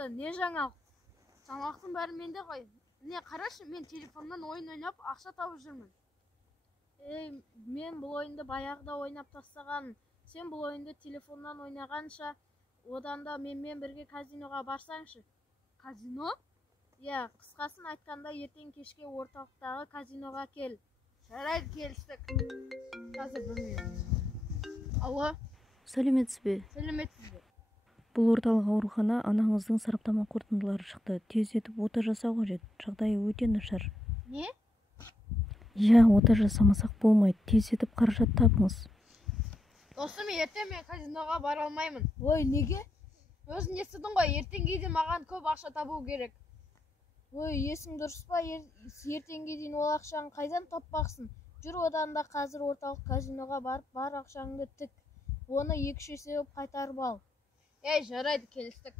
жақсы, не жаңалық? Жаңалықтың бәрі менде ғой. Не қарашы, мен телефоннан ойын ойнап, ақша тауып жүрмін. Мен бұл ойынды баяғыда ойнап тастаған. Сен бұл ойынды телефоннан ойнағанша, одан да менімен бірге казиноға барсаңшы. Казино? Иә, қысқасын айтқанда, ертең кешке орталықтағы казиноға кел. Жарайды, келістік. Қазір 1 минут. Алло? Сәлеметсіз бе? Сәлеметсіз бе? Бұл орталық аурухана, анаңыздың сараптама қорытындылары шықты. Тездетіп ота жасау қажет. Жағдайы өте нашар. Не? Иә, ота жасамасақ болмайды. Тездетіп қаражат табыңыз. Достым, ертең мен казиноға бара алмаймын. Ой, неге? Өзің естідің ғой, ертеңге дейін маған көп ақша табу керек. Ой, есің дұрыс па? Ертеңге дейін ол ақшаны қайдан таппақсың? Жүр, одан да қазір орталық казиноға барып, бар ақшаңды тік. Оны 2-3 есе қайтарып ал. Жарайды, келістік.